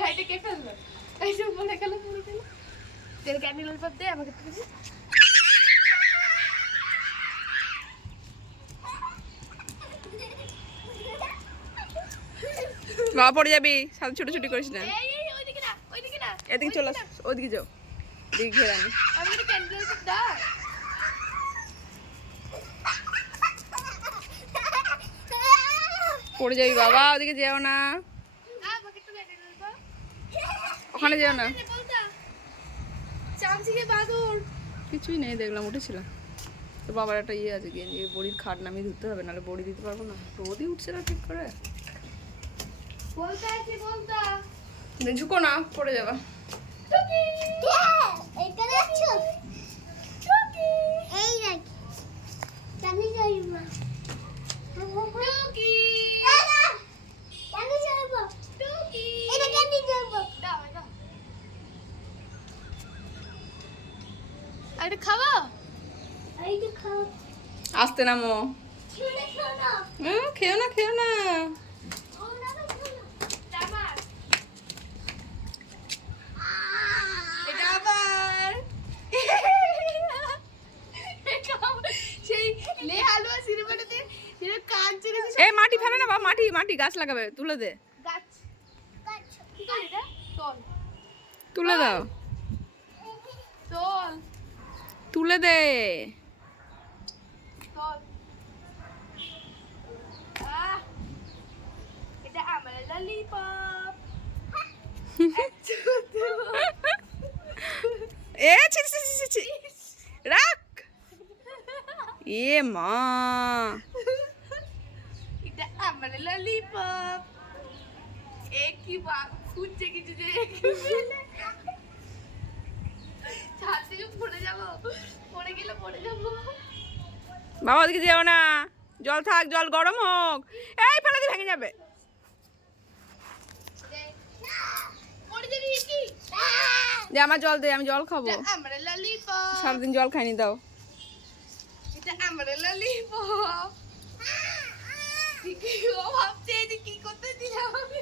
গাইটা কে ফেললো? গাইটা বলে গেল পুরো গেল। তেল ক্যান্ডি ললিপপ দে আমাকে একটু। বাবা পড়ে যাবি, সাথে ছোটাছুটি করিস না। এই ওইদিকে না, ওইদিকে না। এদিকে চলে আস, ওইদিকে যাও, দিক ঘেরে আনি। আমি তো ক্যান্ডি ললিপপ দাও। পড়ে যাবি বাবা, ওদিকে যেও না, আমাকে একটু ক্যান্ডি ললিপপ। ওখানে যেও না। বলতা চামচিকে বাদুর। কিছুই নেই, দেখলাম উঠেছিলাম। তো বাবার একটা ইয়ে আছে, গেঞ্জি বড়ির খাট নামিয়ে ধুতে হবে, নাহলে বড়ি দিতে পারবো না। রোদই উঠছে না ঠিক করে। বলতা আছে বলতা। ঝুঁকো না, পড়ে যাবা। টুকি এইটা দেখছো? টুকি এই দেখ। জানি যাই না। টুকি জানি যাইব। টুকি এটা জানি যাইব। দাও দাও। আরে খাওয়া? এইটা খাও। আসতে নামো। শুনে শোনো। খেও না, খেও না। এই মাটি ফেলে না বাবা, মাটি মাটি, গাছ লাগাবে, তুলে দে। তুলে দাও, তুলে দে। এটা আমার ললিপপ। এ ছি ছি ছি ছি, রাখ। এ মা, এটা আমার ললিপপ। কি বাপ খুঁজছে কিছু যে ছাদ থেকে পড়ে যাবো, পড়ে গেলে পড়ে যাবো। বাবা ওদিকে যেও না, জল থাক, জল গরম হোক। এই ফেলে দিয়ে ভেঙে যাবে। পড়ে যাবি কি? যে আমার জল দে, আমি জল খাবো। আমার ললিপপ। সারাদিন জল খাইনি, দাও। এটা আমার ললিপপ। ও ভাবছে যে কি করতে দিলাম আমি।